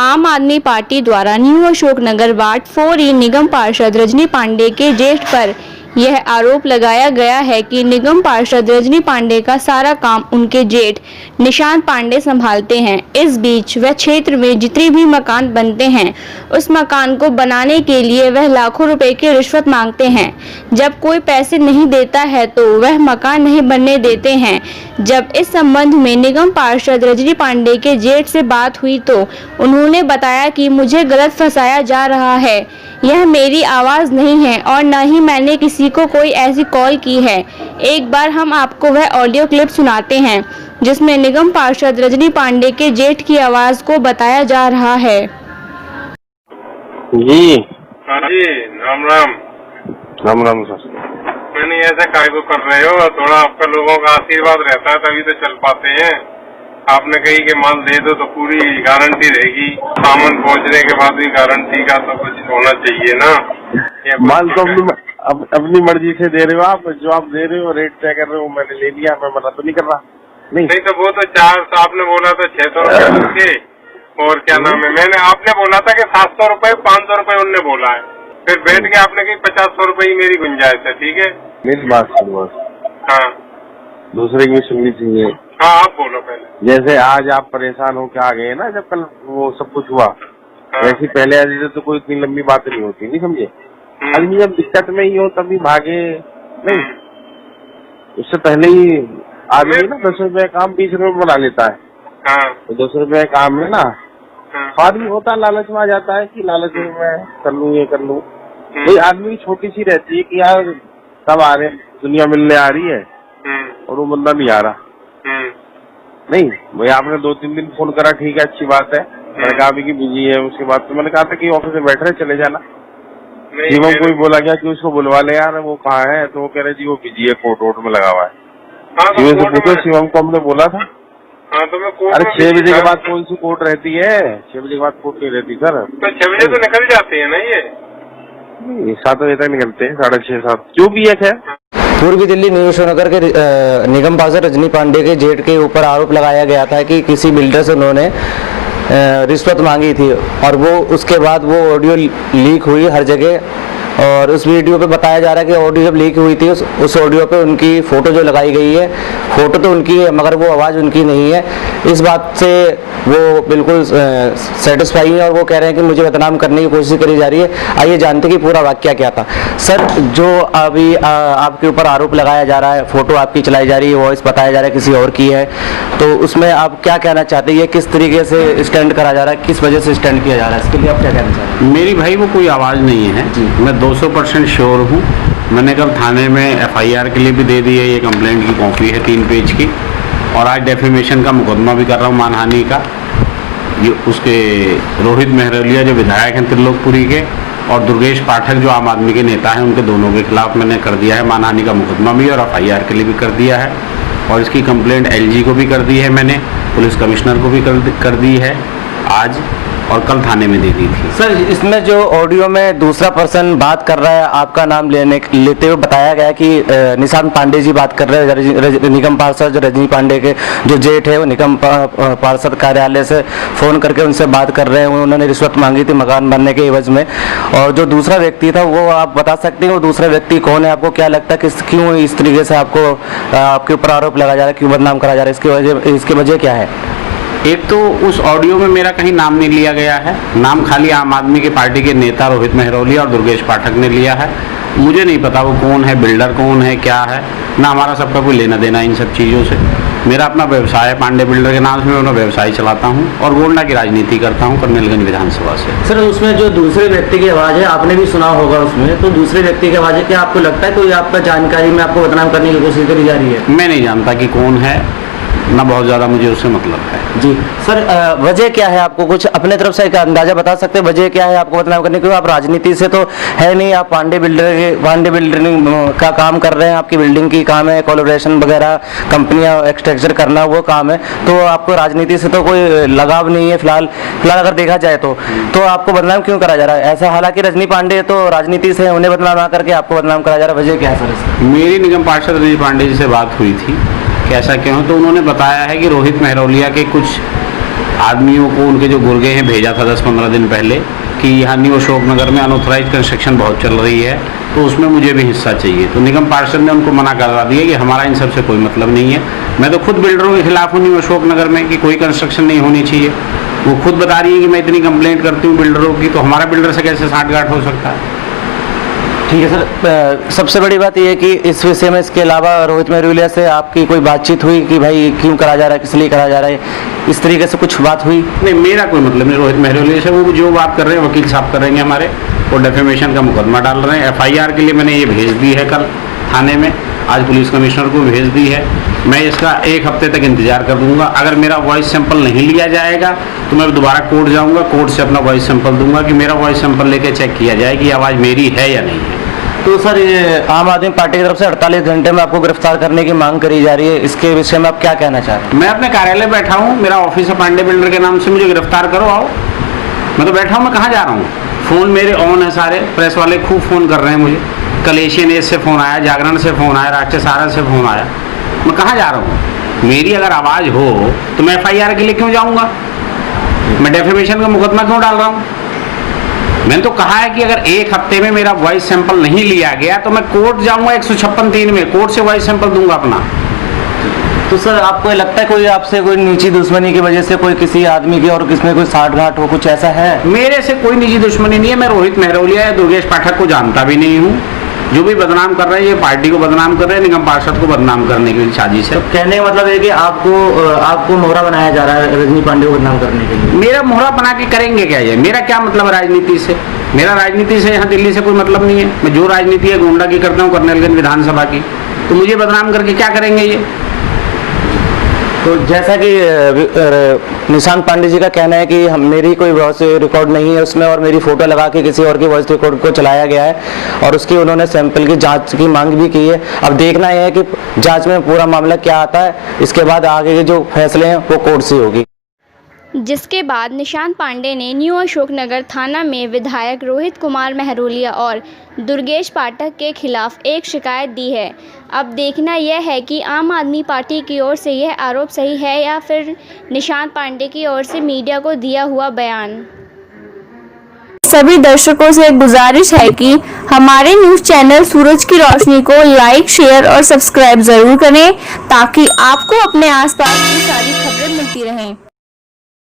आम आदमी पार्टी द्वारा न्यू अशोकनगर वार्ड 4 निगम पार्षद रजनी पांडे के जेठ पर यह आरोप लगाया गया है कि निगम पार्षद रजनी पांडे का सारा काम उनके जेठ निशांत पांडे संभालते हैं। इस बीच वह क्षेत्र में जितने भी मकान बनते हैं उस मकान को बनाने के लिए वह लाखों रुपए की रिश्वत मांगते हैं। जब कोई पैसे नहीं देता है तो वह मकान नहीं बनने देते हैं। जब इस संबंध में निगम पार्षद रजनी पांडे के जेठ से बात हुई तो उन्होंने बताया कि मुझे गलत फंसाया जा रहा है, यह मेरी आवाज़ नहीं है और न ही मैंने किसी को कोई ऐसी कॉल की है। एक बार हम आपको वह ऑडियो क्लिप सुनाते हैं जिसमें निगम पार्षद रजनी पांडे के जेठ की आवाज़ को बताया जा रहा है। जी हाँ जी, राम राम। राम राम सर। मैंने ऐसा काय को कर रहे हो, थोड़ा आपका लोगों का आशीर्वाद रहता है तभी तो चल पाते हैं। आपने कही कि माल दे दो तो पूरी गारंटी रहेगी, सामान पहुंचने के बाद भी गारंटी का तो कुछ होना चाहिए ना। माल तो अपनी मर्जी से दे रहे हो आप, जो आप दे रहे हो रेट तय कर रहे हो, मैंने ले लिया, मैं मना तो नहीं कर रहा। नहीं तो वो तो 400 आपने बोला था 600 रुपए और क्या नाम है, मैंने आपने बोला था कि 700 रुपए 500 रुपए उनने बोला है, फिर बैठ के आपने कही 50-100 रुपए ही मेरी गुंजाइश है। ठीक है, मेरी बात सुनो। हाँ दूसरे की भी सुननी चाहिए। हाँ आप बोलो पहले। जैसे आज आप परेशान होके आ गए ना, जब कल वो सब कुछ हुआ, वैसे पहले आज तो कोई इतनी लंबी बात नहीं होती, नहीं समझे। आदमी जब दिक्कत में ही हो तभी भागे नहीं, उससे पहले ही आदमी ना 10 रुपए काम 20 रुपए बना लेता है। हाँ तो 10 रुपए काम में ना आदमी होता है, लालच में आ जाता है कि लालच में मैं कर लूँ ये कर लूँ। कोई आदमी की छोटी सी रहती है कि यार सब आ रहे, दुनिया मिलने आ रही है और वो बंदा नहीं आ रहा। नहीं भाई आपने 2-3 दिन फोन करा, ठीक है अच्छी बात है, मैंने कहा अभी की बिजी है। उसके बाद तो मैंने कहा था कि ऑफिस में बैठ रहे चले जाना। शिवम को भी बोला गया कि उसको बुलवा ले यार, वो कहाँ है, तो वो कह रहे जी वो बिजी है, कोर्ट वोट में लगा हुआ है। शिवम से पूछो, शिवम को हमने बोला था। अरे 6 बजे के बाद कौन सी कोर्ट रहती है, 6 बजे के बाद कोर्ट नहीं रहती सर। तो 6 बजे तो निकल जाते हैं ना ये 7 बजे तक निकलते हैं, 6:30-7 जो भी है। पूर्वी दिल्ली न्यू अशोकनगर के निगम पार्षद रजनी पांडे के जेठ के ऊपर आरोप लगाया गया था कि किसी बिल्डर से उन्होंने रिश्वत मांगी थी और वो उसके बाद वो ऑडियो लीक हुई हर जगह। और उस वीडियो पे बताया जा रहा है कि ऑडियो जब लीक हुई थी उस ऑडियो पे उनकी फ़ोटो जो लगाई गई है, फ़ोटो तो उनकी है मगर वो आवाज़ उनकी नहीं है। इस बात से वो बिल्कुल सेटिस्फाई है और वो कह रहे हैं कि मुझे बदनाम करने की कोशिश करी जा रही है। आइए जानते कि पूरा वाकया क्या था। सर, जो अभी आपके ऊपर आरोप लगाया जा रहा है, फ़ोटो आपकी चलाई जा रही है, वॉइस बताया जा रहा है किसी और की है, तो उसमें आप क्या कहना चाहते हैं? किस तरीके से स्टैंड करा जा रहा है, किस वजह से स्टैंड किया जा रहा है, इसके लिए आप क्या कहना चाहते हैं? मेरी भाई वो कोई आवाज़ नहीं है, मैं 200% श्योर हूँ। मैंने कल थाने में FIR के लिए भी दे दी है, ये कंप्लेंट की कॉपी है 3 पेज की, और आज डेफेमेशन का मुकदमा भी कर रहा हूँ, मानहानि का। ये उसके रोहित मेहरोलिया जो विधायक हैं त्रिलोकपुरी के, और दुर्गेश पाठक जो आम आदमी के नेता हैं, उनके दोनों के खिलाफ मैंने कर दिया है मानहानि का मुकदमा भी, और FIR के लिए भी कर दिया है। और इसकी कंप्लेंट LG को भी कर दी है मैंने, पुलिस कमिश्नर को भी कर दी है आज, और कल थाने में दे दी थी। सर, इसमें जो ऑडियो में दूसरा पर्सन बात कर रहा है, आपका नाम लेते हुए बताया गया कि निशांत पांडे जी बात कर रहे हैं, निगम पार्षद रजनी पांडे के जो जेठ है वो निगम पार्षद कार्यालय से फ़ोन करके उनसे बात कर रहे हैं, उन्होंने रिश्वत मांगी थी मकान बनने के एवज में। और जो दूसरा व्यक्ति था वो आप बता सकते हैं वो दूसरा व्यक्ति कौन है? आपको क्या लगता है कि क्यों इस तरीके से आपके ऊपर आरोप लगाया जा रहा है, क्यों बदनाम करा जा रहा है, इसकी वजह क्या है? एक तो उस ऑडियो में मेरा कहीं नाम नहीं लिया गया है, नाम खाली आम आदमी की पार्टी के नेता रोहित मेहरोलिया और दुर्गेश पाठक ने लिया है। मुझे नहीं पता वो कौन है, बिल्डर कौन है, क्या है ना, हमारा सबका कोई लेना देना इन सब चीज़ों से। मेरा अपना व्यवसाय है, पांडे बिल्डर के नाम से मैं अपना व्यवसाय चलाता हूँ और गोंडा की राजनीति करता हूँ कर्नेलगंज विधानसभा से। सर, उसमें जो दूसरे व्यक्ति की आवाज़ है, आपने भी सुना होगा उसमें, तो दूसरे व्यक्ति की आवाज़ है, क्या आपको लगता है कोई आपका जानकारी में आपको बदनाम करने की कोशिश करी जा रही है? मैं नहीं जानता कि कौन है, ना बहुत ज़्यादा मुझे उससे मतलब है। जी सर, वजह क्या है? आपको कुछ अपने तरफ से एक अंदाजा बता सकते हैं वजह क्या है आपको बदनाम करने की? आप राजनीति से तो है नहीं, आप पांडे बिल्डरिंग का काम कर रहे हैं, आपकी बिल्डिंग की काम है, कोलैबोरेशन वगैरह कंपनियां एक्सट्रैक्चर करना वो काम है, तो आपको राजनीति से तो कोई लगाव नहीं है फिलहाल अगर देखा जाए तो आपको बदनाम क्यों करा जा रहा है ऐसा? हालांकि रजनी पांडे तो राजनीति से, उन्हें बदनाम ना करके आपको बदनाम करा जा रहा है, वजह क्या है सर? मेरी निगम पार्षद रजनी पांडे जी से बात हुई थी, कैसा क्यों, तो उन्होंने बताया है कि रोहित मेहरोलिया के कुछ आदमियों को उनके जो गुर्गे हैं भेजा था 10-15 दिन पहले कि यहाँ न्यू अशोक नगर में अनऑथराइज कंस्ट्रक्शन बहुत चल रही है, तो उसमें मुझे भी हिस्सा चाहिए। तो निगम पार्षद ने उनको मना करवा दिया कि हमारा इन सब से कोई मतलब नहीं है। मैं तो खुद बिल्डरों के खिलाफ हूँ न्यू अशोक नगर में कि कोई कंस्ट्रक्शन नहीं होनी चाहिए। वो खुद बता रही है कि मैं इतनी कंप्लेंट करती हूँ बिल्डरों की, तो हमारा बिल्डर से कैसे साठगांठ हो सकता है। ठीक है सर, सबसे बड़ी बात यह है कि इस विषय में इसके अलावा रोहित मेहरोलिया से आपकी कोई बातचीत हुई कि भाई क्यों करा जा रहा है, किस लिए करा जा रहा है, इस तरीके से कुछ बात हुई? नहीं, मेरा कोई मतलब नहीं रोहित मेहरोलिया से। वो जो बात कर रहे हैं वकील साहब करेंगे हमारे, वो डेफेमेशन का मुकदमा डाल रहे हैं। एफआईआर के लिए मैंने ये भेज दी है कल थाने में, आज पुलिस कमिश्नर को भेज दी है। मैं इसका 1 हफ्ते तक इंतजार कर दूंगा। अगर मेरा वॉइस सैंपल नहीं लिया जाएगा तो मैं दोबारा कोर्ट जाऊंगा, कोर्ट से अपना वॉइस सैंपल दूंगा कि मेरा वॉइस सैंपल लेके चेक किया जाए कि आवाज़ मेरी है या नहीं है। तो सर, ये आम आदमी पार्टी की तरफ से 48 घंटे में आपको गिरफ्तार करने की मांग करी जा रही है, इसके विषय में आप क्या कहना चाहते हैं? मैं अपने कार्यालय बैठा हूँ, मेरा ऑफिस है पांडे बिल्डर के नाम से, मुझे गिरफ्तार करो, आओ। मैं तो बैठा हूँ, मैं कहाँ जा रहा हूँ? फ़ोन मेरे ऑन है सारे, प्रेस वाले खूब फ़ोन कर रहे हैं मुझे। कल एशियन एज से फ़ोन आया, जागरण से फ़ोन आया, राष्ट्रीय सहारा से फ़ोन आया। मैं कहाँ जा रहा हूँ? मेरी अगर आवाज़ हो तो मैं एफआईआर के लिए क्यों जाऊँगा? मैं डेफेमेशन का मुकदमा क्यों डाल रहा हूँ? मैंने तो कहा है कि अगर 1 हफ्ते में मेरा वॉइस सैंपल नहीं लिया गया तो मैं कोर्ट जाऊंगा 156(3) में, कोर्ट से वॉइस सैंपल दूंगा अपना। तो सर, आपको लगता है कोई आपसे कोई निजी दुश्मनी की वजह से कोई किसी आदमी की और किसमें कोई साठगांठ हो, कुछ ऐसा है? मेरे से कोई निजी दुश्मनी नहीं है। मैं रोहित मेहरोलिया या दुर्गेश पाठक को जानता भी नहीं हूँ। जो भी बदनाम कर रहे हैं, ये पार्टी को बदनाम कर रहे हैं, निगम पार्षद को बदनाम करने की साजिश है। तो कहने का मतलब है कि आपको मोहरा बनाया जा रहा है रजनी पांडे को बदनाम करने के लिए। मेरा मोहरा बना के करेंगे क्या? ये मेरा क्या मतलब राजनीति से? मेरा राजनीति से यहाँ दिल्ली से कोई मतलब नहीं है। मैं जो राजनीति है गोंडा की करता हूँ, करनेलगंज विधानसभा की, तो मुझे बदनाम करके क्या करेंगे ये? तो जैसा कि निशांत पांडे जी का कहना है कि मेरी कोई वॉइस रिकॉर्ड नहीं है उसमें, और मेरी फोटो लगा के किसी और की वॉइस रिकॉर्ड को चलाया गया है, और उसकी उन्होंने सैंपल की जांच की मांग भी की है। अब देखना यह है कि जांच में पूरा मामला क्या आता है, इसके बाद आगे के जो फैसले हैं वो कोर्ट से होगी। जिसके बाद निशांत पांडे ने न्यू अशोकनगर थाना में विधायक रोहित कुमार मेहरोलिया और दुर्गेश पाठक के खिलाफ एक शिकायत दी है। अब देखना यह है कि आम आदमी पार्टी की ओर से यह आरोप सही है या फिर निशांत पांडे की ओर से मीडिया को दिया हुआ बयान। सभी दर्शकों से एक गुजारिश है कि हमारे न्यूज़ चैनल सूरज की रोशनी को लाइक, शेयर और सब्सक्राइब ज़रूर करें ताकि आपको अपने आसपास की सारी खबरें मिलती रहें।